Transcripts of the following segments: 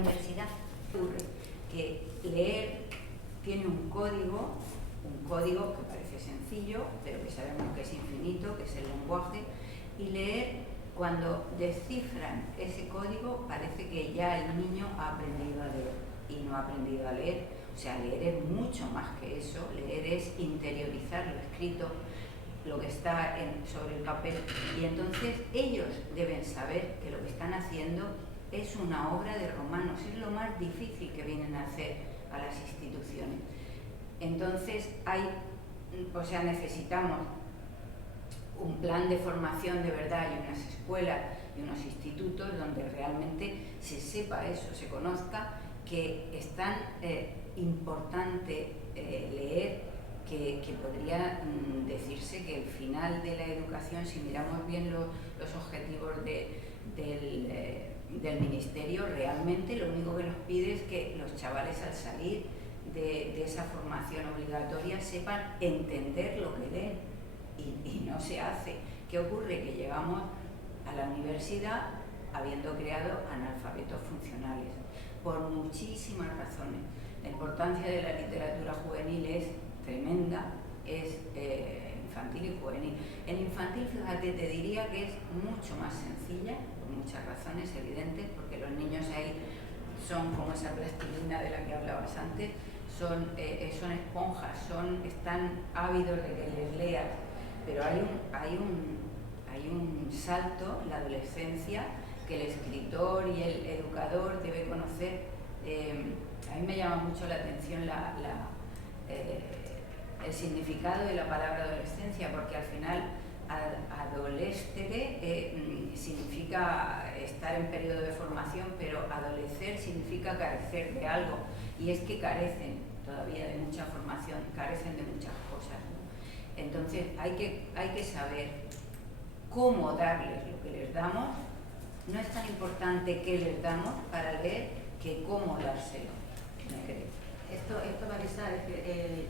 universidad ocurre que leer tiene un código que parece sencillo, pero que sabemos que es infinito, que es el lenguaje, y leer, cuando descifran ese código, parece que ya el niño ha aprendido a leer, y no ha aprendido a leer. O sea, leer es mucho más que eso. Leer es interiorizar lo escrito, lo que está sobre el papel, y entonces ellos deben saber que lo que están haciendo es una obra de romanos, es lo más difícil que vienen a hacer a las instituciones. Entonces necesitamos un plan de formación de verdad y unas escuelas y unos institutos donde realmente se sepa eso, se conozca que es tan importante leer que podría decirse que el final de la educación, si miramos bien los objetivos del ministerio, realmente lo único que nos pide es que los chavales al salir de esa formación obligatoria sepan entender lo que leen, y no se hace. ¿Qué ocurre? Que llegamos a la universidad habiendo creado analfabetos funcionales por muchísimas razones. La importancia de la literatura juvenil es tremenda, es infantil y juvenil. En infantil, fíjate, te diría que es mucho más sencilla, por muchas razones evidentes, porque los niños ahí son como esa plastilina de la que hablabas antes, son esponjas, están ávidos de que les leas, pero hay un salto, la adolescencia, que el escritor y el educador debe conocer. A mí me llama mucho la atención el significado de la palabra adolescencia, porque al final adolescere significa estar en periodo de formación, pero adolecer significa carecer de algo, y es que carecen todavía de mucha formación, carecen de muchas cosas, ¿no? Entonces hay que saber cómo darles lo que les damos. No es tan importante qué les damos para leer que cómo dárselo, me creo. Esto Marisa,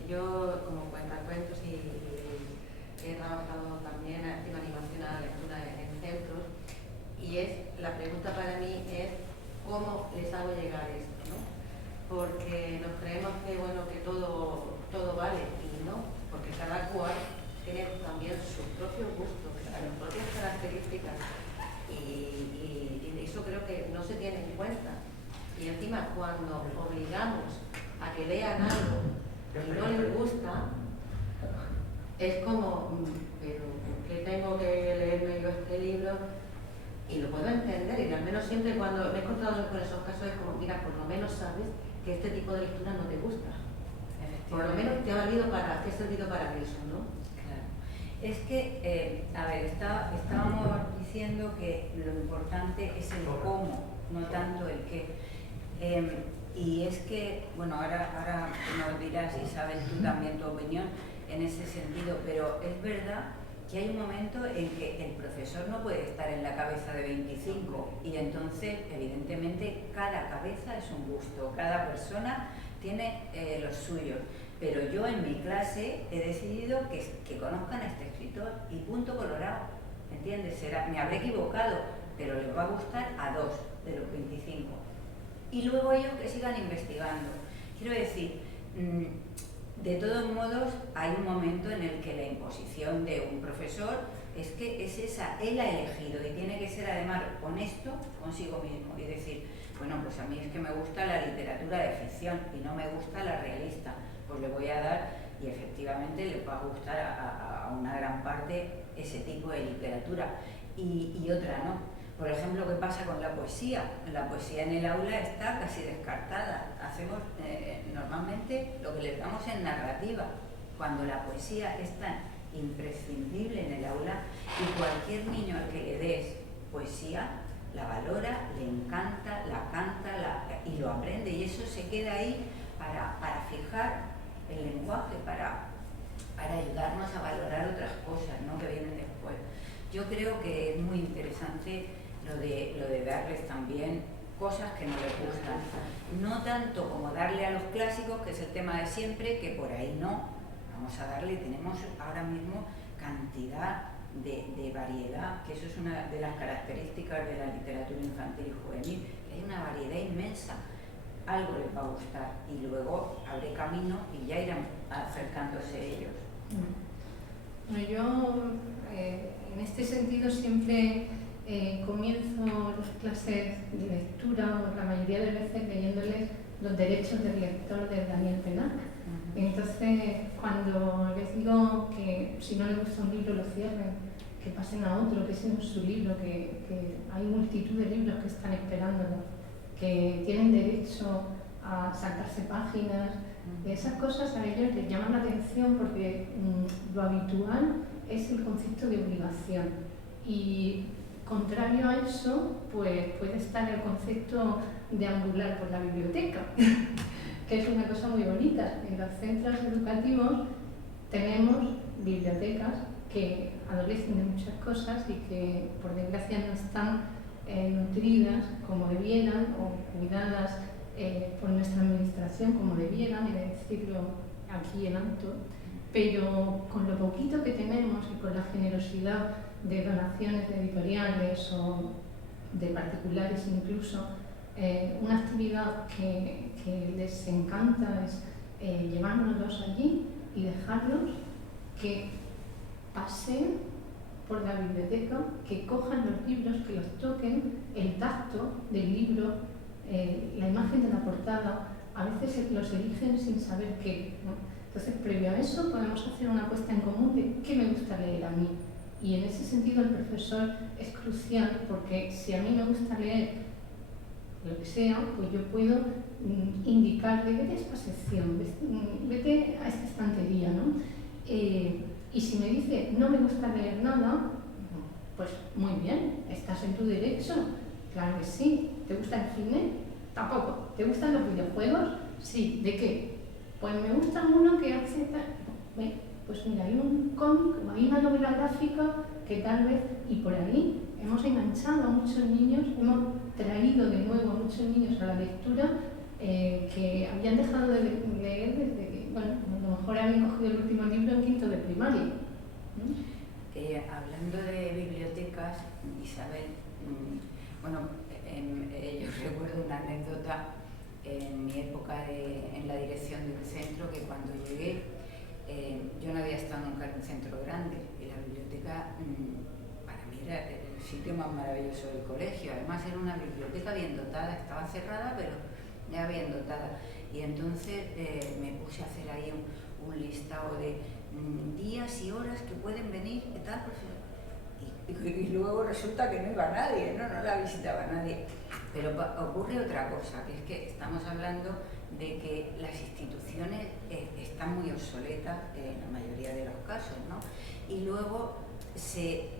yo como cuentacuentos y he trabajado también en animación a la lectura en centros, y la pregunta para mí es cómo les hago llegar esto, ¿no? Porque nos creemos que todo vale, y no, porque cada cual tiene también sus propios gustos, sus propias características, y eso creo que no se tiene en cuenta. Y encima, cuando obligamos a que lean algo y no les gusta, es como, pero ¿por qué tengo que leerme yo este libro? Y lo puedo entender, y al menos siempre cuando me he encontrado con esos casos es como, mira, por lo menos sabes que este tipo de lectura no te gusta. Por lo menos te ha servido para eso, ¿no? Claro. Es que, estábamos diciendo que lo importante es el cómo, no tanto el qué. Y es que, bueno, ahora nos dirás, Isabel, tú también tu opinión en ese sentido, pero es verdad que hay un momento en que el profesor no puede estar en la cabeza de 25, y entonces, evidentemente, cada cabeza es un gusto, cada persona tiene los suyos. Pero yo en mi clase he decidido que conozcan a este escritor, y punto colorado, ¿entiendes? Me habré equivocado, pero les va a gustar a 2 de los 25. Y luego ellos que sigan investigando. Quiero decir, de todos modos, hay un momento en el que la imposición de un profesor es que es esa, él ha elegido, y tiene que ser además honesto consigo mismo y decir, bueno, pues a mí es que me gusta la literatura de ficción y no me gusta la realista, pues le voy a dar, y efectivamente le va a gustar a una gran parte ese tipo de literatura, y otra no. Por ejemplo, ¿qué pasa con la poesía? La poesía en el aula está casi descartada. Hacemos normalmente lo que les damos en narrativa, cuando la poesía es tan imprescindible en el aula, y cualquier niño al que le des poesía la valora, le encanta, la canta y lo aprende, y eso se queda ahí para fijar el lenguaje, para ayudarnos a valorar otras cosas, ¿no?, que vienen después. Yo creo que es muy interesante lo de darles también cosas que no les gustan, no tanto como darle a los clásicos, que es el tema de siempre, que por ahí no, vamos a darle, tenemos ahora mismo cantidad de variedad, que eso es una de las características de la literatura infantil y juvenil, hay una variedad inmensa, algo les va a gustar y luego abre camino y ya irán acercándose ellos. Bueno, yo en este sentido siempre comienzo las clases de lectura, o la mayoría de veces leyéndoles Los derechos del lector de Daniel Pennac. Entonces, cuando les digo que si no les gusta un libro lo cierren, que pasen a otro, que ese no es su libro, que hay multitud de libros que están esperándolo, que tienen derecho a saltarse páginas, esas cosas a ellos les llaman la atención porque lo habitual es el concepto de obligación. Y contrario a eso, pues puede estar el concepto de ambular por la biblioteca, que es una cosa muy bonita. En los centros educativos tenemos bibliotecas que adolecen de muchas cosas y que por desgracia no están nutridas como debieran o cuidadas por nuestra administración como debieran, he de decirlo aquí en alto, pero con lo poquito que tenemos y con la generosidad de donaciones de editoriales o de particulares incluso, una actividad que les encanta es llevárnoslos allí y dejarlos que paseen por la biblioteca, que cojan los libros, que los toquen, el tacto del libro, la imagen de la portada, a veces los eligen sin saber qué, ¿no? Entonces, previo a eso, podemos hacer una apuesta en común de qué me gusta leer a mí. Y en ese sentido el profesor es crucial, porque si a mí me gusta leer lo que sea, pues yo puedo indicarle, vete a esta sección, vete a esta estantería, ¿no? Y si me dice, no me gusta leer nada, pues muy bien, estás en tu derecho, claro que sí. ¿Te gusta el cine? Tampoco. ¿Te gustan los videojuegos? Sí. ¿De qué? Pues me gusta uno que hace tal. Pues mira, hay un cómic o hay una novela gráfica que tal vez, y por ahí hemos enganchado a muchos niños, hemos traído de nuevo a muchos niños a la lectura que habían dejado de leer desde que, bueno, a lo mejor habían cogido el último libro en quinto de primaria. Hablando de bibliotecas, Isabel, bueno, yo recuerdo una anécdota en mi época en la dirección de un centro, que cuando llegué, yo no había estado nunca en un centro grande y la biblioteca para mí era el sitio más maravilloso del colegio. Además era una biblioteca bien dotada, estaba cerrada pero ya bien dotada, y entonces me puse a hacer ahí un listado de días y horas que pueden venir y tal, y luego resulta que no iba nadie, no la visitaba nadie. Pero ocurre otra cosa, que es que estamos hablando de que las instituciones están muy obsoletas en la mayoría de los casos, ¿no? Y luego se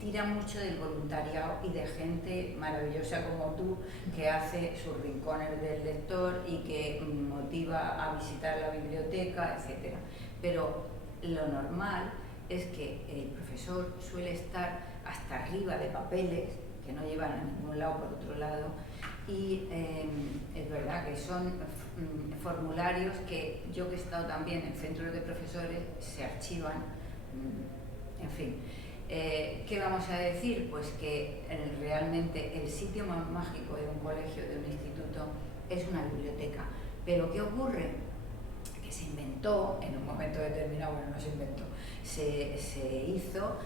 tira mucho del voluntariado y de gente maravillosa como tú, que hace sus rincones del lector y que motiva a visitar la biblioteca, etc. Pero lo normal es que el profesor suele estar hasta arriba de papeles que no llevan a ningún lado por otro lado, y es verdad que son formularios que yo, que he estado también en centros de profesores, se archivan, en fin. ¿Qué vamos a decir? Pues que realmente el sitio más mágico de un colegio, de un instituto, es una biblioteca. Pero ¿qué ocurre? Que se inventó en un momento determinado, bueno, no se inventó, se hizo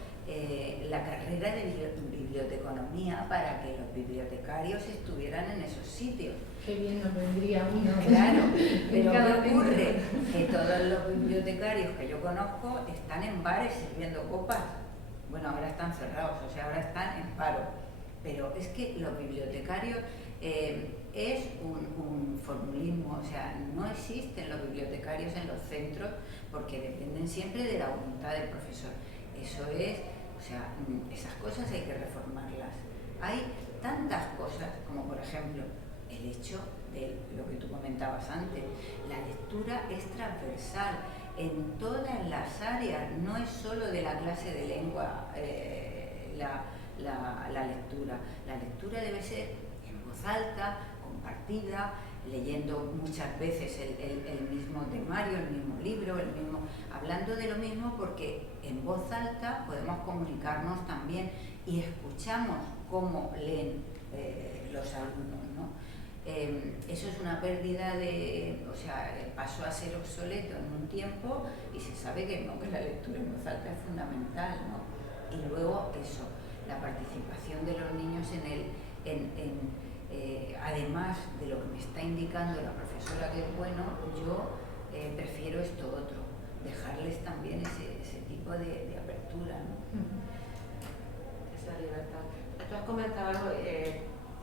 la carrera de biblioteconomía para que los bibliotecarios estuvieran en esos sitios. Qué bien nos vendría uno. Claro, pero ¿qué ocurre? Que todos los bibliotecarios que yo conozco están en bares sirviendo copas. Bueno, ahora están cerrados, o sea, ahora están en paro. Pero es que los bibliotecarios es un formulismo, o sea, no existen los bibliotecarios en los centros porque dependen siempre de la voluntad del profesor. Eso es, o sea, esas cosas hay que reformarlas. Hay tantas cosas como, por ejemplo, el hecho de lo que tú comentabas antes, la lectura es transversal en todas las áreas, no es solo de la clase de lengua la lectura. La lectura debe ser en voz alta, compartida, leyendo muchas veces el mismo temario, el mismo libro, hablando de lo mismo, porque en voz alta podemos comunicarnos también y escuchamos cómo leen los alumnos. ¿no? Eso es una pérdida o sea, pasó a ser obsoleto en un tiempo y se sabe que no, que la lectura en voz alta es fundamental, ¿no? Y luego eso, la participación de los niños además de lo que me está indicando la profesora que es bueno, yo prefiero esto otro, dejarles también ese tipo de apertura, ¿no? Esa libertad. Tú has comentado algo,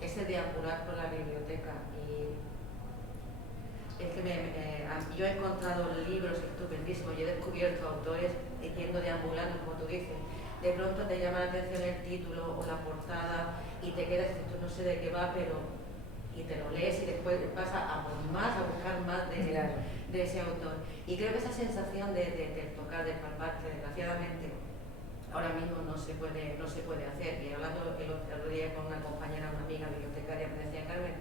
ese deambular por la biblioteca, y es que yo he encontrado libros estupendísimos y he descubierto autores yendo deambulando, como tú dices. De pronto te llama la atención el título o la portada y te quedas y tú no sé de qué va, y te lo lees y después vas a buscar más de ese autor. Y creo que esa sensación de tocar, de palparte, desgraciadamente, ahora mismo no se puede hacer. Y hablando el otro día con una compañera, una amiga bibliotecaria, me decía: Carmen,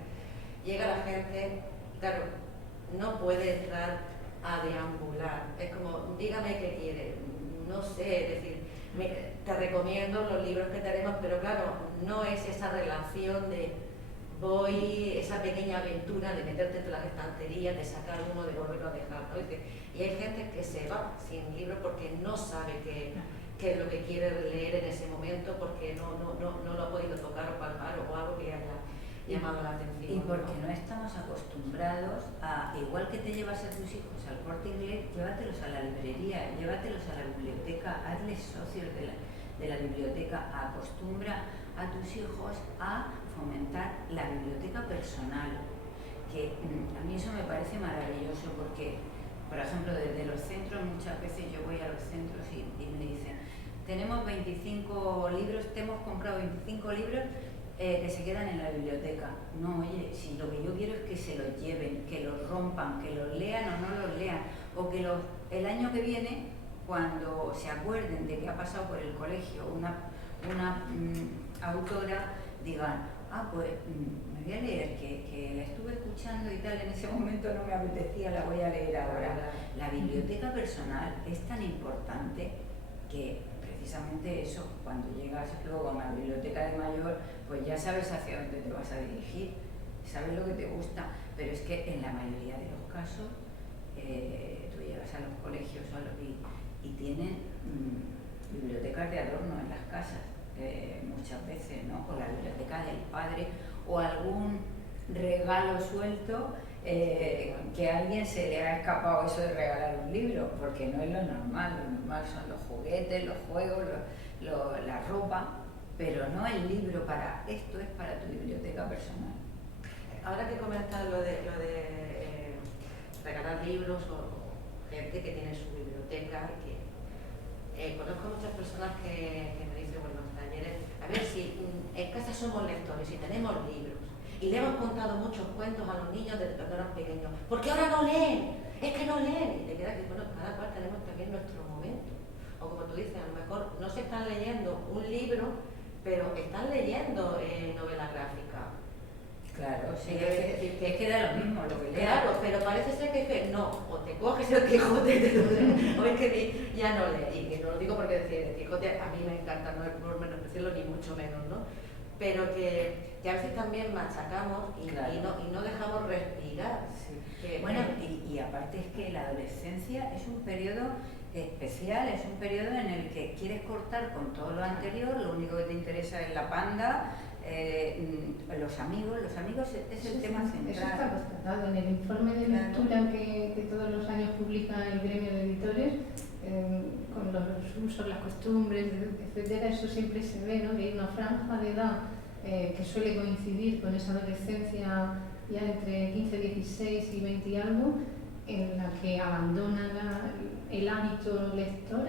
llega la gente, claro, no puede entrar a deambular. Es como, dígame qué quiere, no sé, es decir, te recomiendo los libros que tenemos, pero claro, no es esa relación de esa pequeña aventura de meterte entre las estanterías, de sacar uno, de volverlo a dejar, ¿no? Y hay gente que se va sin libro porque no sabe qué es lo que quiere leer en ese momento, porque no lo ha podido tocar o palpar o algo que le haya llamado la atención. Y porque no estamos acostumbrados a, igual que te llevas a tus hijos al Corte Inglés, llévatelos a la librería, llévatelos a la biblioteca, hazles socios de la biblioteca, acostumbra a tus hijos a fomentar la biblioteca personal, que a mí eso me parece maravilloso, porque, por ejemplo, desde los centros, muchas veces yo voy a los centros y me dicen: tenemos 25 libros, te hemos comprado 25 libros que se quedan en la biblioteca. No, oye, si lo que yo quiero es que se los lleven, que los rompan, que los lean o no los lean, o que el año que viene, cuando se acuerden de que ha pasado por el colegio una autora, digan: pues me voy a leer, que la estuve escuchando y tal, en ese momento no me apetecía, la voy a leer ahora. La biblioteca personal es tan importante que precisamente eso, cuando llegas luego a una biblioteca de mayor, pues ya sabes hacia dónde te vas a dirigir, sabes lo que te gusta, pero es que en la mayoría de los casos tú llegas a los colegios y tienen bibliotecas de adorno en las casas, muchas veces, ¿no? O la biblioteca del padre, o algún regalo suelto, que a alguien se le ha escapado eso de regalar un libro, porque no es lo normal son los juguetes, los juegos, la ropa, pero no el libro. Esto es para tu biblioteca personal. Ahora que comentas lo de regalar libros o gente que tiene su biblioteca, conozco muchas personas que me dicen, bueno, los talleres, a ver si en casa somos lectores y tenemos libros y le hemos contado muchos cuentos a los niños desde cuando eran pequeños, porque ahora no leen, es que no leen, y te queda que, bueno, cada cual tenemos también nuestro momento, o como tú dices, a lo mejor no se están leyendo un libro, pero están leyendo novela gráfica. Claro, sí, es que da lo mismo lo que leas. Claro, pero parece ser que no, o te coges el Quijote o es que ya no lees, y que no lo digo porque decir, el Quijote a mí me encanta, no es por menospreciarlo ni mucho menos, ¿no? Pero que a veces también machacamos y no dejamos respirar. Sí. Bueno, y aparte es que la adolescencia es un periodo especial, es un periodo en el que quieres cortar con todo lo anterior, lo único que te interesa es la panda, los amigos es el tema central. Eso está constatado en el informe de lectura que todos los años publica el gremio de editores, con los usos, las costumbres, etcétera. Eso siempre se ve, ¿no? Que hay una franja de edad que suele coincidir con esa adolescencia ya entre 15, 16 y 20 y algo, en la que abandonan el hábito lector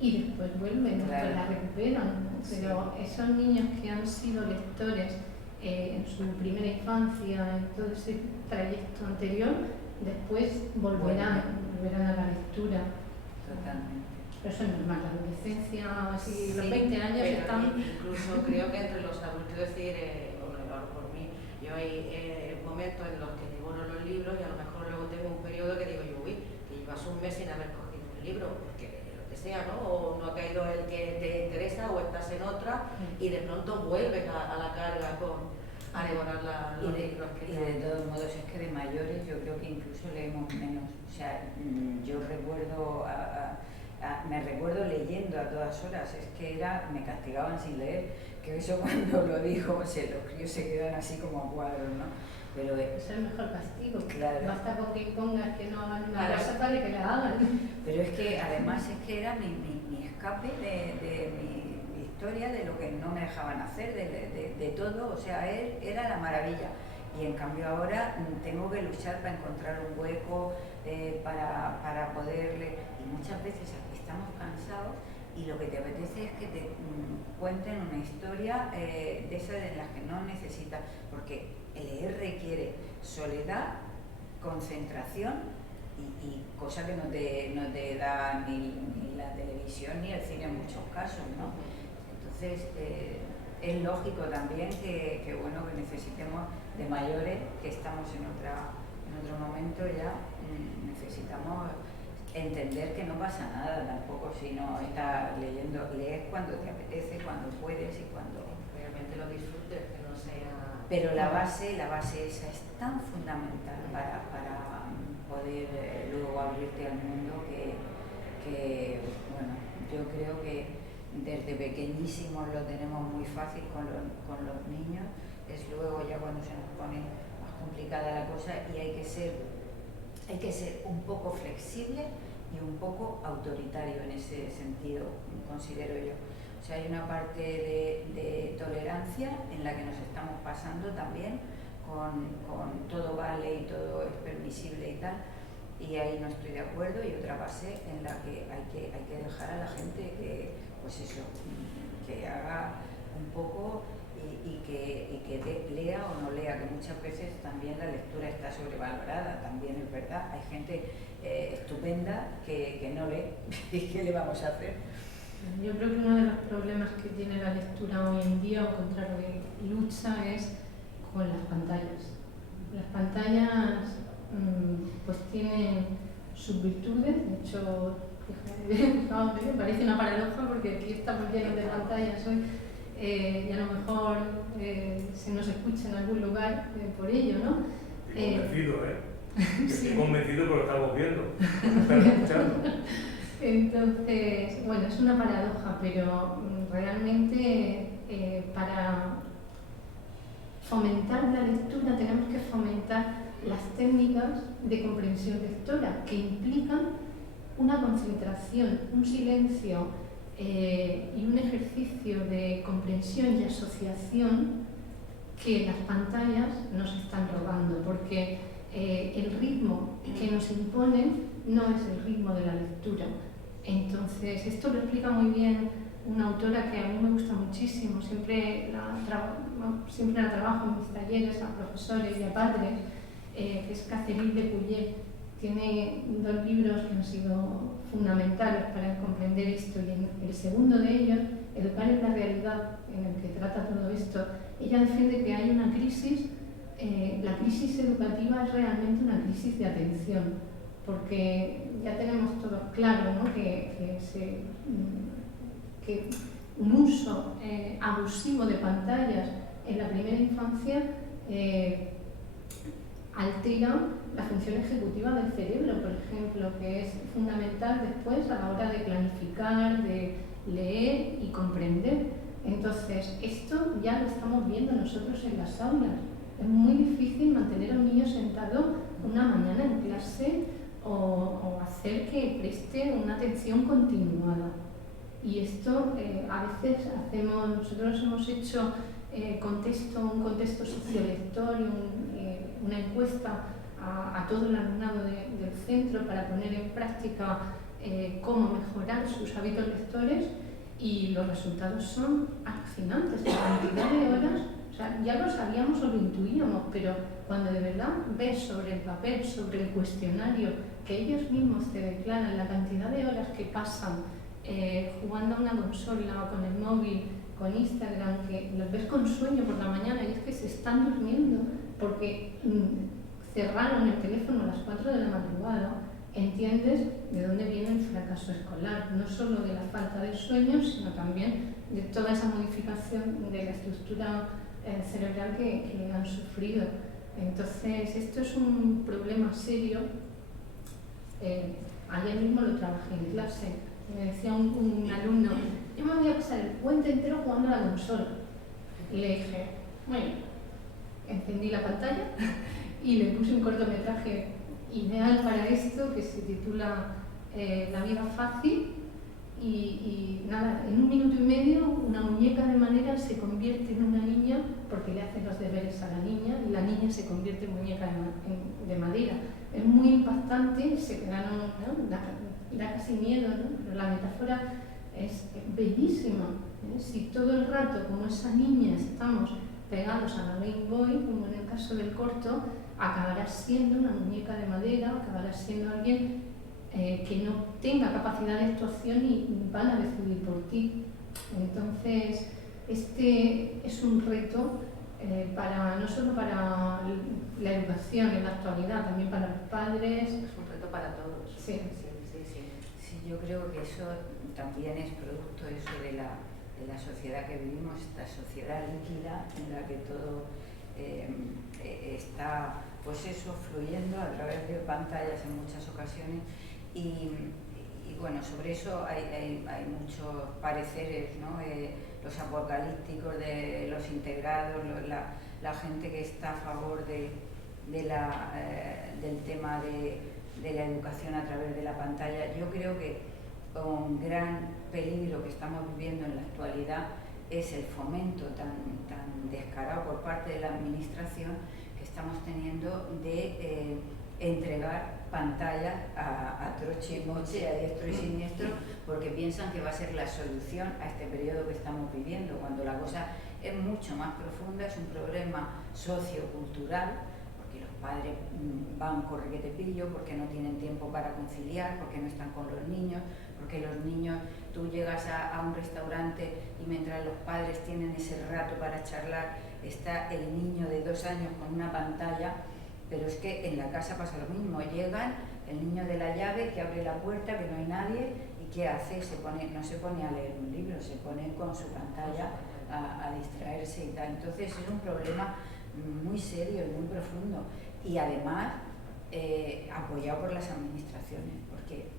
y después vuelven, claro, la recuperan. Pero esos niños que han sido lectores en su primera infancia, en todo ese trayecto anterior, después volverán a la lectura. Totalmente. Pero eso es normal, la adolescencia, así, Sí, los 20 años están... Incluso creo que entre los adultos, es decir, por mí, yo hay momentos en los que devoro los libros y a lo mejor luego tengo un periodo que digo yo, uy, que llevas un mes sin haber cogido un libro, porque lo que sea, ¿no? O no ha caído el que te interesa o estás en otra y de pronto vuelves a la carga a devorar los libros que y de todos modos es que de mayores yo creo que incluso leemos menos. O sea, yo recuerdo me recuerdo leyendo a todas horas, es que me castigaban sin leer, que eso cuando lo dijo, los críos se quedan así como a cuadros, ¿no? Pero es el mejor castigo, claro. Basta con que pongas que no hagan una Claro. cosa para que la hagan. Pero es que además es que era mi escape de mi historia, de lo que no me dejaban hacer, de todo, o sea, él era la maravilla. Y en cambio ahora tengo que luchar para encontrar un hueco, para poderle... Y muchas veces estamos cansados y lo que te apetece es que te cuenten una historia de esas en las que no necesitas, porque leer requiere soledad, concentración y cosa que no te da ni la televisión ni el cine en muchos casos, ¿no? Entonces es lógico también que bueno, que necesitemos de mayores, que estamos en otro momento ya, necesitamos entender que no pasa nada tampoco si no estás leyendo. Lees cuando te apetece, cuando puedes y cuando realmente lo disfrutes, que no sea... Pero la base esa es tan fundamental para poder luego abrirte al mundo que bueno, yo creo que desde pequeñísimos lo tenemos muy fácil con los niños, es luego ya cuando se nos pone más complicada la cosa y hay que ser un poco flexible y un poco autoritario en ese sentido, considero yo. O sea, hay una parte de tolerancia en la que nos estamos pasando también, con todo vale y todo es permisible y tal, y ahí no estoy de acuerdo, y otra base en la que hay que dejar a la gente que, pues eso, que haga un poco y que lea o no lea, que muchas veces también la lectura está sobrevalorada, también es verdad, hay gente estupenda que no lee, ¿y qué le vamos a hacer? Yo creo que uno de los problemas que tiene la lectura hoy en día, o contra lo que lucha, es con las pantallas. Las pantallas pues tienen sus virtudes, de hecho, fíjate, parece una paradoja porque aquí estamos llenos de pantallas hoy, y a lo mejor se nos escucha en algún lugar por ello, ¿no? Estoy convencido, Sí. Estoy convencido porque lo estamos viendo, lo estamos escuchando. Entonces, bueno, es una paradoja, pero realmente para fomentar la lectura tenemos que fomentar las técnicas de comprensión lectora, que implican una concentración, un silencio y un ejercicio de comprensión y asociación que las pantallas nos están robando, porque el ritmo que nos imponen no es el ritmo de la lectura. Entonces, esto lo explica muy bien una autora que a mí me gusta muchísimo, siempre la trabajo en mis talleres a profesores y a padres, que es Catherine de Pouillet. Tiene 2 libros que han sido fundamentales para comprender esto, y en el segundo de ellos, Educar en la realidad, en el que trata todo esto, ella defiende que hay una crisis, la crisis educativa es realmente una crisis de atención, porque ya tenemos todos claro, ¿no? que un uso abusivo de pantallas en la primera infancia altera la función ejecutiva del cerebro, por ejemplo, que es fundamental después a la hora de planificar, de leer y comprender. Entonces, esto ya lo estamos viendo nosotros en las aulas. Es muy difícil mantener a un niño sentado una mañana en clase o hacer que preste una atención continuada. Y esto a veces nosotros hemos hecho un contexto sociolector y una encuesta a todo el alumnado del centro para poner en práctica cómo mejorar sus hábitos lectores, y los resultados son alucinantes. La cantidad de horas, o sea, ya lo sabíamos o lo intuíamos, pero cuando de verdad ves sobre el papel, sobre el cuestionario, que ellos mismos te declaran la cantidad de horas que pasan jugando a una consola o con el móvil, con Instagram, que los ves con sueño por la mañana y es que se están durmiendo porque cerraron el teléfono a las 4 de la madrugada, entiendes de dónde viene el fracaso escolar, no solo de la falta de sueño, sino también de toda esa modificación de la estructura cerebral que han sufrido. Entonces, esto es un problema serio. Ayer mismo lo trabajé en clase. Me decía un alumno, yo me voy a pasar el puente entero jugando a la consola. Y le dije, bueno, encendí la pantalla y le puse un cortometraje ideal para esto que se titula La vida fácil. Y nada, en 1 minuto y medio una muñeca de madera se convierte en una niña porque le hacen los deberes a la niña y la niña se convierte en muñeca de madera. Es muy impactante, se quedaron, ¿no? Da casi miedo, ¿no? Pero la metáfora es bellísima, ¿eh? Si todo el rato, como esa niña, estamos pegados a la Game Boy, como en el caso del corto, acabarás siendo una muñeca de madera, acabarás siendo alguien que no tenga capacidad de actuación y van a decidir por ti. Entonces, este es un reto no solo para la educación en la actualidad, también para los padres. Es un reto para todos. Sí. Sí, yo creo que eso también es producto de la sociedad que vivimos, esta sociedad líquida en la que todo está, pues eso, fluyendo a través de pantallas en muchas ocasiones. Y bueno, sobre eso hay muchos pareceres, ¿no? Los apocalípticos de los integrados, la gente que está a favor del tema de la educación a través de la pantalla. Yo creo que un gran peligro que estamos viviendo en la actualidad es el fomento tan descarado por parte de la administración que estamos teniendo de entregar pantallas a troche y moche, a diestro y siniestro, porque piensan que va a ser la solución a este periodo que estamos viviendo, cuando la cosa es mucho más profunda, es un problema sociocultural, porque los padres van correquetepillo, porque no tienen tiempo para conciliar, porque no están con los niños, porque los niños, tú llegas a un restaurante y mientras los padres tienen ese rato para charlar, está el niño de 2 años con una pantalla. Pero es que en la casa pasa lo mismo, llegan, el niño de la llave que abre la puerta, que no hay nadie, y ¿qué hace? No se pone a leer un libro, se pone con su pantalla a distraerse y tal. Entonces es un problema muy serio y muy profundo, y además apoyado por las administraciones, porque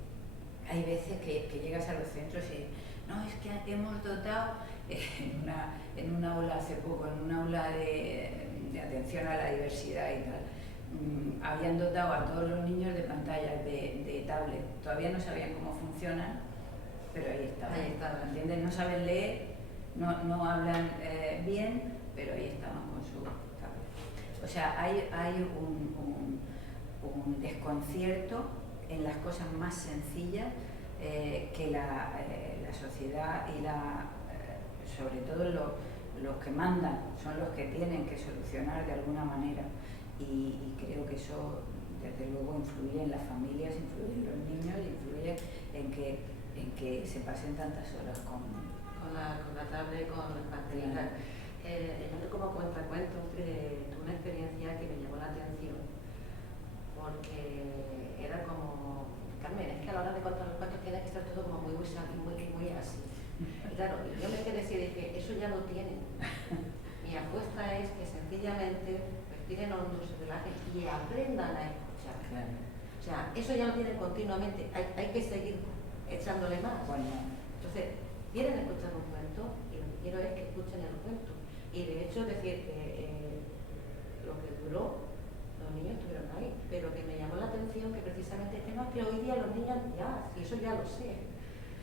hay veces que llegas a los centros y no, es que hemos dotado en una aula hace poco, en una aula de atención a la diversidad y tal, habían dotado a todos los niños de pantallas de tablet. Todavía no sabían cómo funcionan, pero ahí estaban, ¿entiendes? No saben leer, no hablan bien, pero ahí estaban con su tablet. O sea, hay un desconcierto en las cosas más sencillas que la sociedad y sobre todo los que mandan son los que tienen que solucionar de alguna manera. Y creo que eso, desde luego, influye en las familias, influye en los niños, influye en que se pasen tantas horas con la tablet, con las pantallitas. Yo como cuentacuentos tuve una experiencia que me llamó la atención, porque era como, Carmen, es que a la hora de contar los cuentos tiene que estar todo como muy así. Y claro, yo me quedé así y dije, eso ya lo tienen. Mi apuesta es que sencillamente respiren hondo, se relajen y aprendan a escuchar. Claro. O sea, eso ya lo tienen continuamente, hay que seguir echándole más. Bueno. Entonces, quieren escuchar un cuento y lo que quiero es que escuchen el cuento. Y de hecho, decir, lo que duró, los niños estuvieron ahí, pero que me llamó la atención que precisamente que hoy día los niños ya, y eso ya lo sé,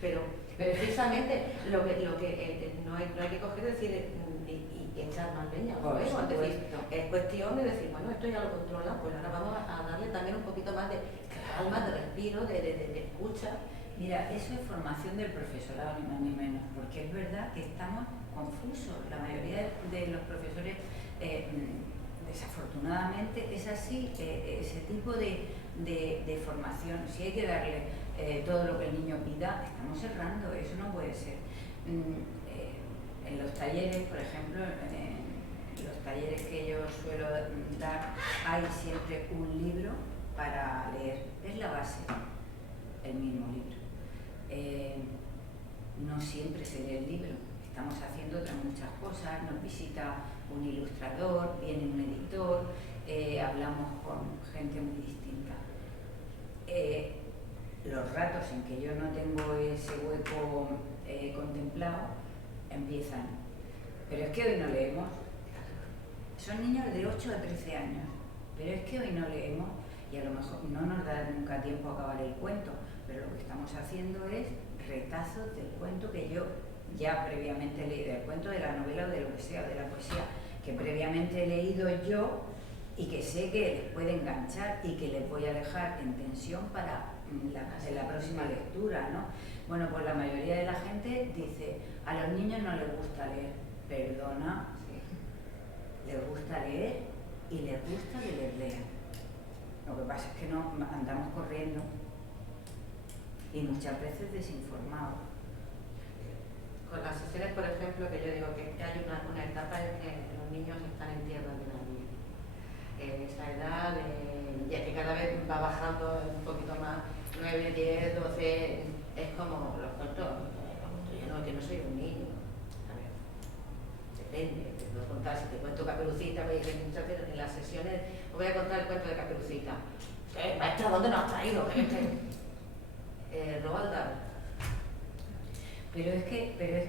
pero precisamente lo que no hay que coger, decir, y echar más leña. Por es decir, supuesto. es cuestión de decir, bueno, esto ya lo controla, pues ahora vamos a darle también un poquito más de calma, de respiro, de escucha. Mira, eso es formación del profesorado, ni más ni menos, porque es verdad que estamos confusos. La mayoría de los profesores, desafortunadamente, es así, ese tipo de formación. Si hay que darle todo lo que el niño pida, estamos errando, eso no puede ser. En los talleres, por ejemplo, en los talleres que yo suelo dar, hay siempre un libro para leer, es la base, el mismo libro. No siempre se lee el libro, estamos haciendo otras muchas cosas, nos visita un ilustrador, viene un editor, hablamos con gente muy distinta. Los ratos en que yo no tengo ese hueco contemplado empiezan. Pero es que hoy no leemos. Son niños de 8 a 13 años, pero es que hoy no leemos y a lo mejor no nos da nunca tiempo a acabar el cuento, pero lo que estamos haciendo es retazos del cuento que yo ya previamente leí, del cuento, de la novela o de lo que sea, de la poesía, que previamente he leído yo y que sé que les puede enganchar y que les voy a dejar en tensión para la próxima lectura, ¿no? Bueno, pues la mayoría de la gente dice, a los niños no les gusta leer. Perdona, les gusta leer y les gusta que les lean. Lo que pasa es que no andamos corriendo y muchas veces desinformados. Con las sesiones, por ejemplo, que yo digo que hay una etapa en que los niños están en tierra de nadie. Esa edad ya que cada vez va bajando un poquito más, 9, 10, 12, es como los cuentos, yo no, que no soy un niño. A ver, depende, te puedo contar, si te cuento Caperucita, me dicen muchas veces en las sesiones, os voy a contar el cuento de Caperucita. Maestra, ¿dónde nos has traído? Roald Dahl. Pero es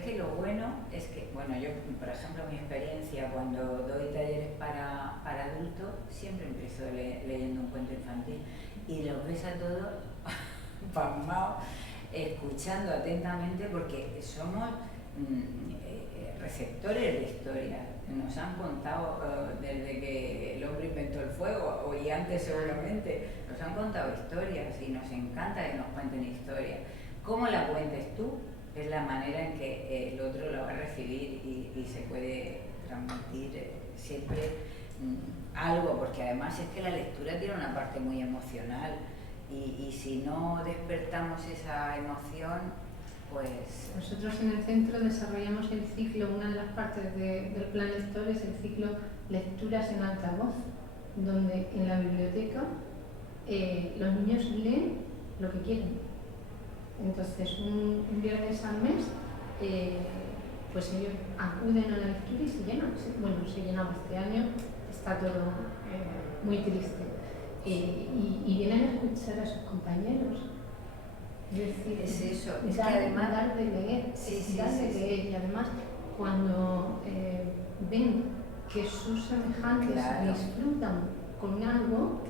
que lo bueno es que, bueno, yo, por ejemplo, mi experiencia cuando doy talleres para adultos, siempre empiezo leyendo un cuento infantil y los ves a todos pasmados, escuchando atentamente porque somos receptores de historias. Nos han contado desde que el hombre inventó el fuego, y antes seguramente, nos han contado historias y nos encanta que nos cuenten historias. ¿Cómo la cuentes tú? Es la manera en que el otro lo va a recibir y se puede transmitir siempre algo, porque además es que la lectura tiene una parte muy emocional y si no despertamos esa emoción, pues... Nosotros en el centro desarrollamos el ciclo, una de las partes del plan lector es el ciclo Lecturas en alta voz, donde en la biblioteca los niños leen lo que quieren. Entonces, un viernes al mes, pues ellos acuden a la lectura y se llenan. Bueno, se llenaba este año, está todo muy triste. Y vienen a escuchar a sus compañeros. Es decir, es eso, es que además dar de leer, leer. Y además, cuando ven que sus semejantes disfrutan con algo,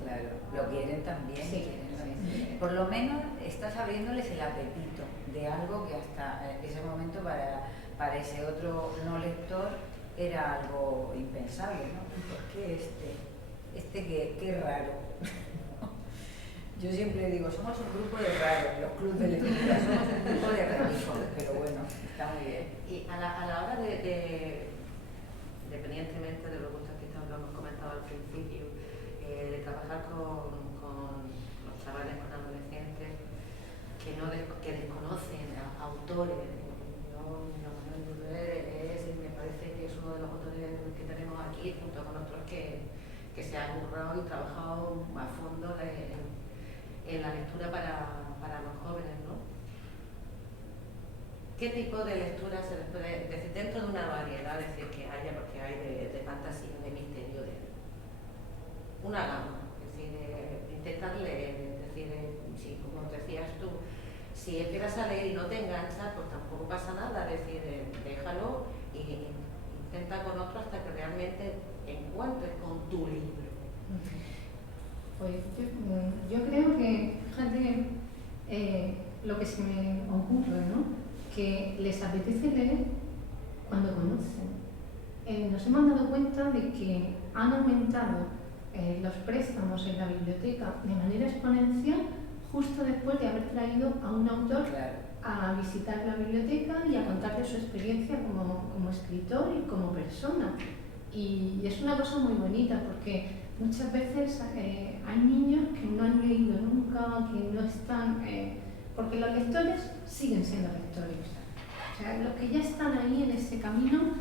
lo quieren también. Sí. Por lo menos estás abriéndoles el apetito de algo que hasta ese momento para ese otro no lector era algo impensable, ¿no? ¿Por qué qué raro? Yo siempre digo, somos un grupo de raros, los clubes de lectura, somos un grupo de raros, pero bueno, está muy bien. Y a la hora independientemente de los gustos que hemos comentado al principio, de trabajar con los chavales, con adolescentes que desconocen a autores. Manuel Buller me parece que es uno de los autores que tenemos aquí, junto con otros que se han currado y trabajado a fondo en la lectura para los jóvenes, ¿no? ¿Qué tipo de lectura se les puede, desde dentro de una variedad, decir que haya, porque hay de fantasía, de misterio, de una gama, es decir, intentar leer, es decir, sí, como decías tú, si empiezas a leer y no te enganchas, pues tampoco pasa nada, es decir, déjalo y intenta con otro hasta que realmente encuentres con tu libro. Pues yo creo que, fíjate, lo que se me ocurre, ¿no? Que les apetece leer cuando conocen. Nos hemos dado cuenta de que han aumentado los préstamos en la biblioteca de manera exponencial justo después de haber traído a un autor a visitar la biblioteca y a contarle su experiencia como escritor y como persona. Y es una cosa muy bonita porque muchas veces hay niños que no han leído nunca, que no están... porque los lectores siguen siendo lectores. O sea, los que ya están ahí en ese camino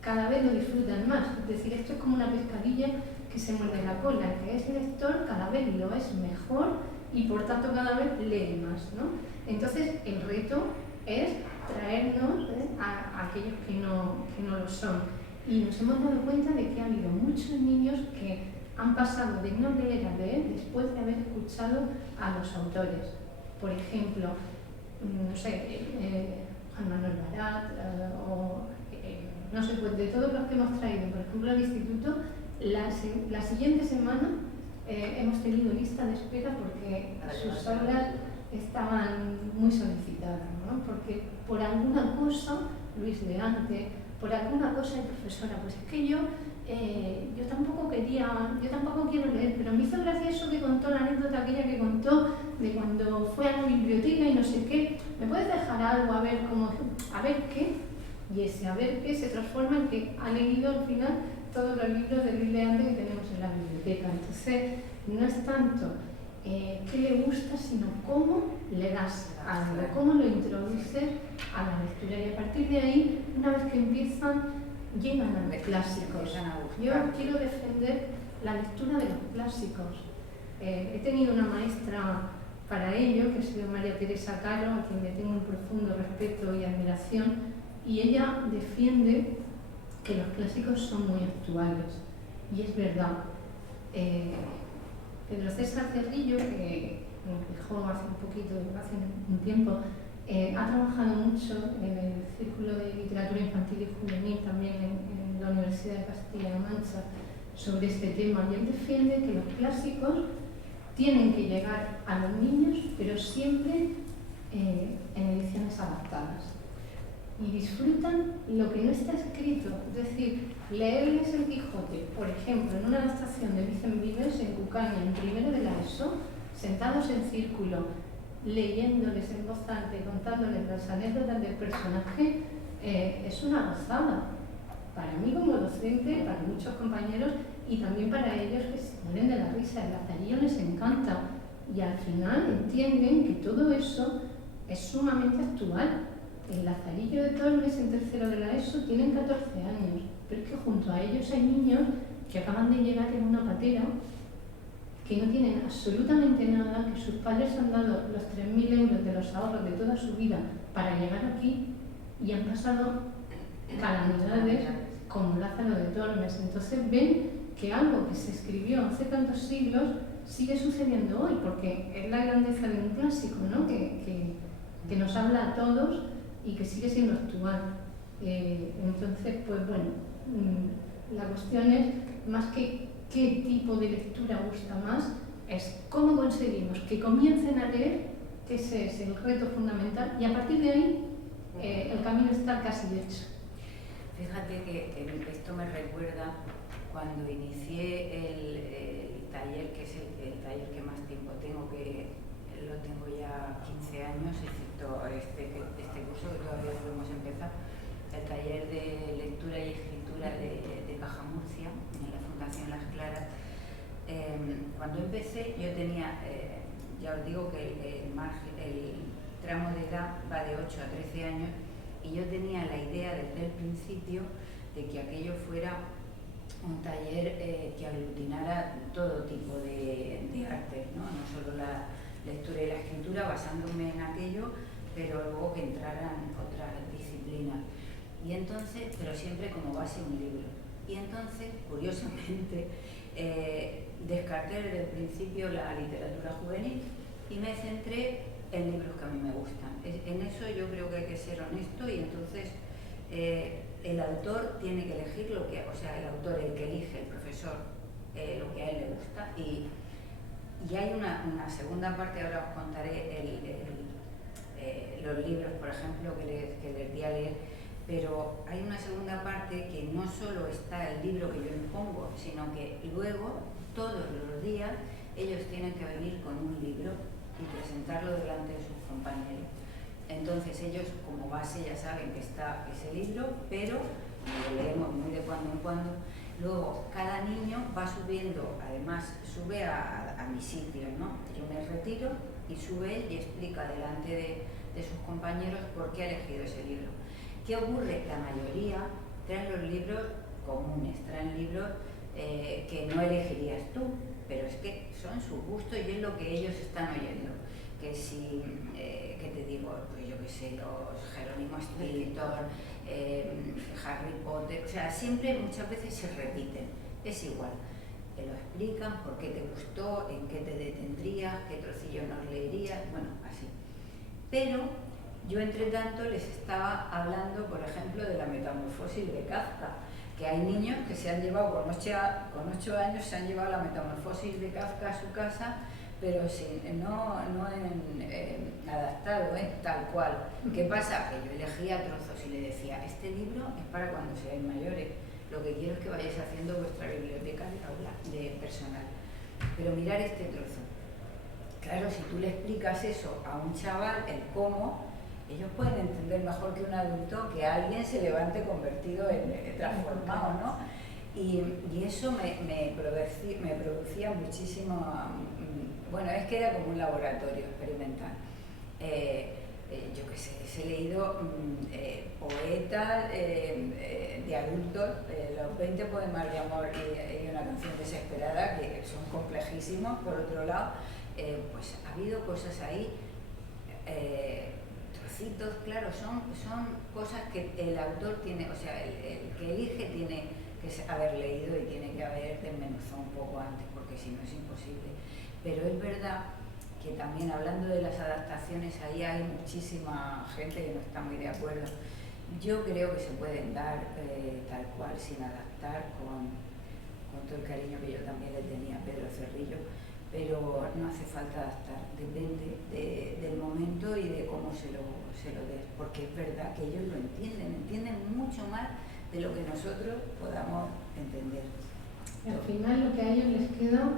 cada vez lo disfrutan más. Es decir, esto es como una pescadilla que se muerde la cola. El que es lector cada vez lo es mejor y por tanto cada vez lee más, ¿no? Entonces el reto es traernos a aquellos que no lo son. Y nos hemos dado cuenta de que ha habido muchos niños que han pasado de no leer a leer después de haber escuchado a los autores. Por ejemplo, no sé, Juan Manuel Barat, no sé, pues de todos los que hemos traído, por ejemplo, al instituto, la siguiente semana hemos tenido lista de espera porque sus obras estaban muy solicitadas, ¿no? Porque por alguna cosa, Luis Leante, por alguna cosa de profesora, pues es que yo tampoco quiero leer, pero me hizo gracia eso que contó, la anécdota aquella que contó de cuando fue a la biblioteca y no sé qué, ¿me puedes dejar algo a ver qué? Y ese a ver qué se transforma en que ha leído al final todos los libros de Luis Leante que tenemos en la biblioteca. Entonces, no es tanto qué le gusta, sino cómo le das algo, cómo lo introduces a la lectura. Y a partir de ahí, una vez que empiezan, llegan a los clásicos. Yo quiero defender la lectura de los clásicos. He tenido una maestra para ello, que ha sido María Teresa Caro, a quien le tengo un profundo respeto y admiración, y ella defiende que los clásicos son muy actuales. Y es verdad. Pedro César Cerrillo, que nos dejó hace un tiempo, ha trabajado mucho en el Círculo de Literatura Infantil y Juvenil, también en la Universidad de Castilla-La Mancha, sobre este tema. Y él defiende que los clásicos tienen que llegar a los niños, pero siempre en ediciones adaptadas. Y disfrutan lo que no está escrito, es decir, leerles El Quijote, por ejemplo, en una adaptación de Vicent Vives en Cucaña, en primero de la ESO, sentados en círculo, leyéndoles en voz alta y contándoles las anécdotas del personaje, es una gozada. Para mí como docente, para muchos compañeros y también para ellos que se mueren de la risa. El Lazarillo les encanta y al final entienden que todo eso es sumamente actual. El Lazarillo de Tormes en tercero de la ESO tienen 14 años, pero es que junto a ellos hay niños que acaban de llegar en una patera, que no tienen absolutamente nada, que sus padres han dado los 3.000 euros de los ahorros de toda su vida para llegar aquí y han pasado calamidades como Lázaro de Tormes. Entonces ven que algo que se escribió hace tantos siglos sigue sucediendo hoy, porque es la grandeza de un clásico, ¿no? que nos habla a todos y que sigue siendo actual. Entonces, pues bueno, la cuestión es, más que qué tipo de lectura gusta más, es cómo conseguimos que comiencen a leer, que ese es el reto fundamental, y a partir de ahí el camino está casi hecho. Fíjate que esto me recuerda cuando inicié el taller, que es el taller que más tiempo tengo, que lo tengo ya 15 años, excepto este curso que todavía podemos empezar, el taller de lectura y escritura de Caja Murcia, en la Fundación Las Claras. Cuando empecé yo tenía, ya os digo que el tramo de edad va de 8 a 13 años, y yo tenía la idea desde el principio de que aquello fuera un taller que aglutinara todo tipo de artes, ¿no? No solo la lectura y la escritura, basándome en aquello, pero luego que entraran otras disciplinas. Y entonces, pero siempre como base un libro. Y entonces, curiosamente, descarté desde el principio la literatura juvenil y me centré en libros que a mí me gustan. En eso yo creo que hay que ser honesto, y entonces el autor tiene que elegir el autor, el que elige, el profesor, lo que a él le gusta. Y hay una segunda parte, ahora os contaré los libros, por ejemplo, que les di a leer, pero hay una segunda parte que no solo está el libro que yo impongo, sino que luego, todos los días, ellos tienen que venir con un libro y presentarlo delante de sus compañeros. Entonces ellos como base ya saben que está ese libro, pero lo leemos muy de cuando en cuando. Luego cada niño va subiendo, además sube a mi sitio, ¿no? Yo me retiro y sube él y explica delante de sus compañeros por qué ha elegido ese libro. ¿Qué ocurre? La mayoría traen los libros comunes, traen libros que no elegirías tú, pero es que son sus gustos y es lo que ellos están oyendo. que si, ¿qué te digo? Pues yo qué sé, los Jerónimo Stilton, Harry Potter, o sea, siempre muchas veces se repiten, es igual. Te lo explican, por qué te gustó, en qué te detendrías, qué trocillo nos leerías, bueno, así. Pero yo entre tanto les estaba hablando, por ejemplo, de la metamorfosis de Kafka, que hay niños que se han llevado con 8 años, se han llevado la metamorfosis de Kafka a su casa, pero no adaptado, tal cual. ¿Qué pasa? Que yo elegía trozos y le decía, este libro es para cuando seáis mayores, lo que quiero es que vayáis haciendo vuestra biblioteca de aula, de personal. Pero mirar este trozo. Claro, si tú le explicas eso a un chaval, el cómo, ellos pueden entender mejor que un adulto que alguien se levante convertido en transformado, ¿no? Y eso me producía muchísimo, bueno, es que era como un laboratorio experimental. Yo qué sé, he leído poetas de adultos, los 20 poemas de amor y una canción desesperada, que son complejísimos, por otro lado, pues ha habido cosas ahí, trocitos, claro, son cosas que el autor tiene, o sea, el que elige tiene que haber leído y tiene que haber desmenuzado un poco antes, porque si no es imposible. Pero es verdad que también hablando de las adaptaciones, ahí hay muchísima gente que no está muy de acuerdo. Yo creo que se pueden dar tal cual, sin adaptar, con todo el cariño que yo también le tenía a Pedro Cerrillo, pero no hace falta adaptar, depende del momento y de cómo se lo des, porque es verdad que ellos lo entienden mucho más de lo que nosotros podamos entender. Al final lo que a ellos les queda,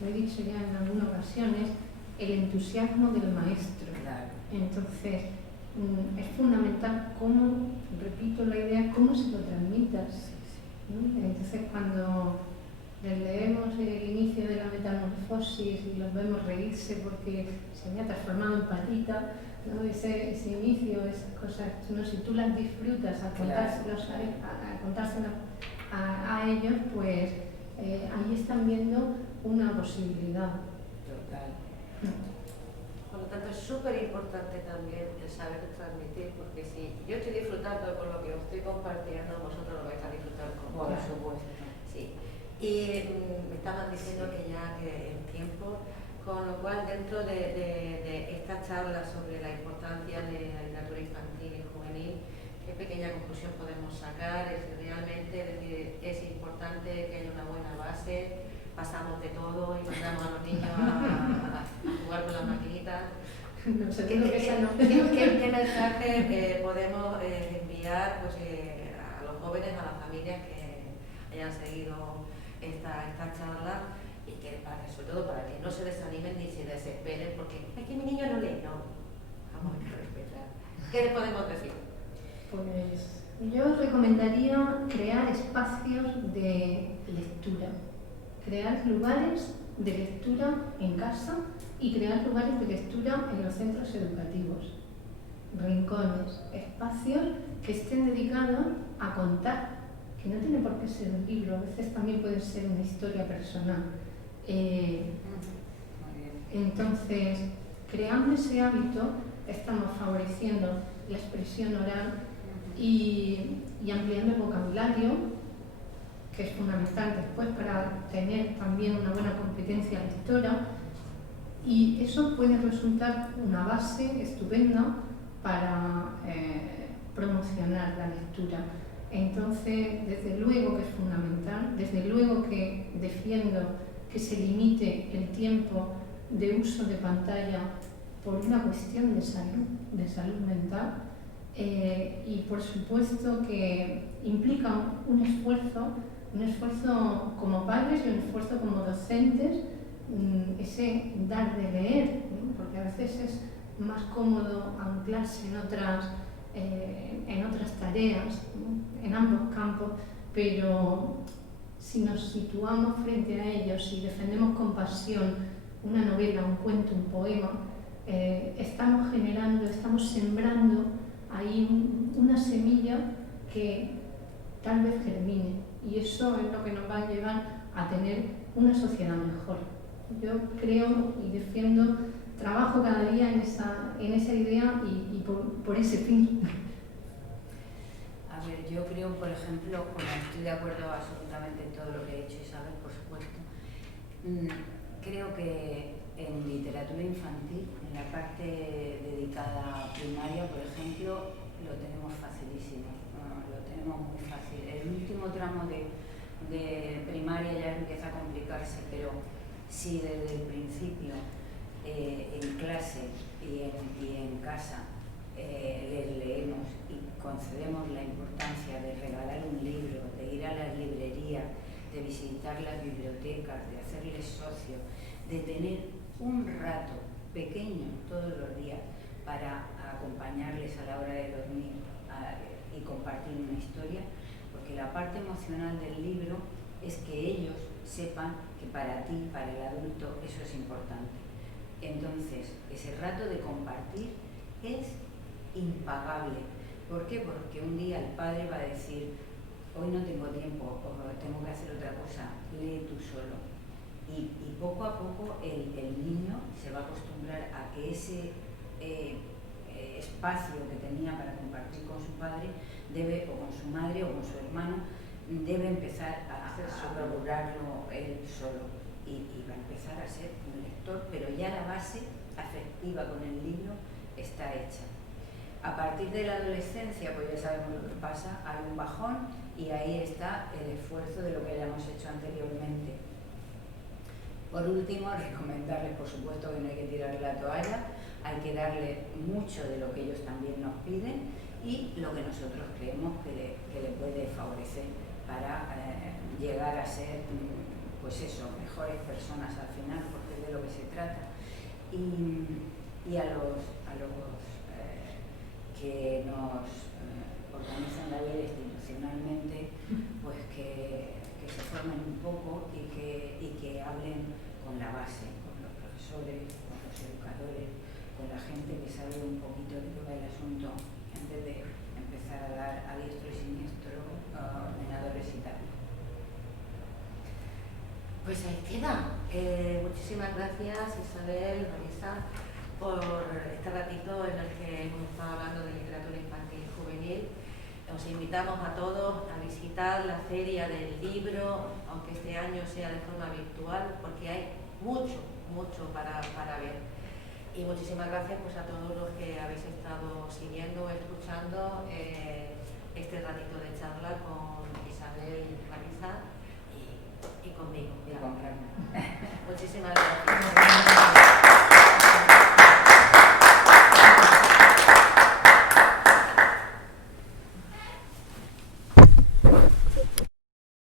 lo he dicho ya en algunas ocasiones, el entusiasmo del maestro. Claro. Entonces, es fundamental cómo, repito la idea, cómo se lo transmitas, ¿no? Entonces, cuando les leemos el inicio de la metamorfosis y los vemos reírse porque se había transformado en patita, ¿no? Ese inicio, esas cosas, ¿no? Si tú las disfrutas al contárselas a ellos, pues ahí están viendo una posibilidad. Total. Por lo tanto, es súper importante también el saber transmitir, porque si yo estoy disfrutando con lo que os estoy compartiendo, vosotros lo vais a disfrutar con Por supuesto. Sí. Y me estaban diciendo que ya que el tiempo, con lo cual dentro de esta charla sobre la importancia de la literatura infantil y juvenil, ¿qué pequeña conclusión podemos sacar? Es realmente es importante que haya una buena base, pasamos de todo y mandamos a los niños a jugar con las maquinitas. No sé ¿Qué mensaje podemos enviar pues, a los jóvenes, a las familias que hayan seguido esta charla y que sobre todo para que no se desanimen ni se desesperen porque es que mi niño no lee? No, vamos a respetar. ¿Qué le podemos decir? Pues yo recomendaría crear espacios de lectura, crear lugares de lectura en casa y crear lugares de lectura en los centros educativos, rincones, espacios que estén dedicados a contar, que no tiene por qué ser un libro, a veces también puede ser una historia personal. Entonces, creando ese hábito, estamos favoreciendo la expresión oral y ampliando el vocabulario, que es fundamental después para tener también una buena competencia lectora, y eso puede resultar una base estupenda para promocionar la lectura. Entonces, desde luego que es fundamental, desde luego que defiendo que se limite el tiempo de uso de pantalla por una cuestión de salud mental, y por supuesto que implica un esfuerzo como padres y un esfuerzo como docentes, ese dar de leer, ¿no? Porque a veces es más cómodo anclarse en otras tareas, ¿no? En ambos campos, pero si nos situamos frente a ellos y defendemos con pasión una novela, un cuento, un poema, estamos sembrando ahí una semilla que tal vez germine, y eso es lo que nos va a llevar a tener una sociedad mejor. Yo creo y defiendo trabajo cada día en esa idea y por ese fin. A ver, yo creo, por ejemplo, bueno, estoy de acuerdo absolutamente en todo lo que ha dicho Isabel, por supuesto. Creo que en literatura infantil, en la parte dedicada a primaria, por ejemplo, lo tenemos facilísimo, lo tenemos muy fácil. El último tramo de primaria ya empieza a complicarse, pero si desde el principio en clase y en casa les leemos y concedemos la importancia de regalar un libro, de ir a las librerías, de visitar las bibliotecas, de hacerles socio, de tener un rato pequeño todos los días para acompañarles a la hora de dormir y compartir una historia, porque la parte emocional del libro es que ellos sepan que para ti, para el adulto, eso es importante. Entonces, ese rato de compartir es impagable. ¿Por qué? Porque un día el padre va a decir: hoy no tengo tiempo, o tengo que hacer otra cosa, lee tú solo. Y poco a poco el niño se va a acostumbrar a que ese espacio que tenía para compartir con su padre o con su madre o con su hermano, debe empezar a procurarlo él solo. Y va a empezar a ser un lector, pero ya la base afectiva con el libro está hecha. A partir de la adolescencia, pues ya sabemos lo que pasa, hay un bajón y ahí está el esfuerzo de lo que ya hemos hecho anteriormente. Por último, recomendarles, por supuesto, que no hay que tirarle la toalla, hay que darle mucho de lo que ellos también nos piden y lo que nosotros creemos que le puede favorecer para llegar a ser, pues eso, mejores personas al final, porque es de lo que se trata. Y a los que nos organizan la vida institucionalmente, pues que se formen un poco y que hablen con la base, con los profesores, con los educadores, con la gente que sabe un poquito de qué va el asunto, antes de empezar a dar a diestro y siniestro ordenadores y tal. Pues ahí queda. Muchísimas gracias, Isabel, Marisa, por este ratito en el que hemos estado hablando de literatura infantil y juvenil. Os invitamos a todos a visitar la Feria del Libro, aunque este año sea de forma virtual, porque hay mucho para ver. Y muchísimas gracias pues, a todos los que habéis estado siguiendo, escuchando este ratito de charla con Isabel y Marisa.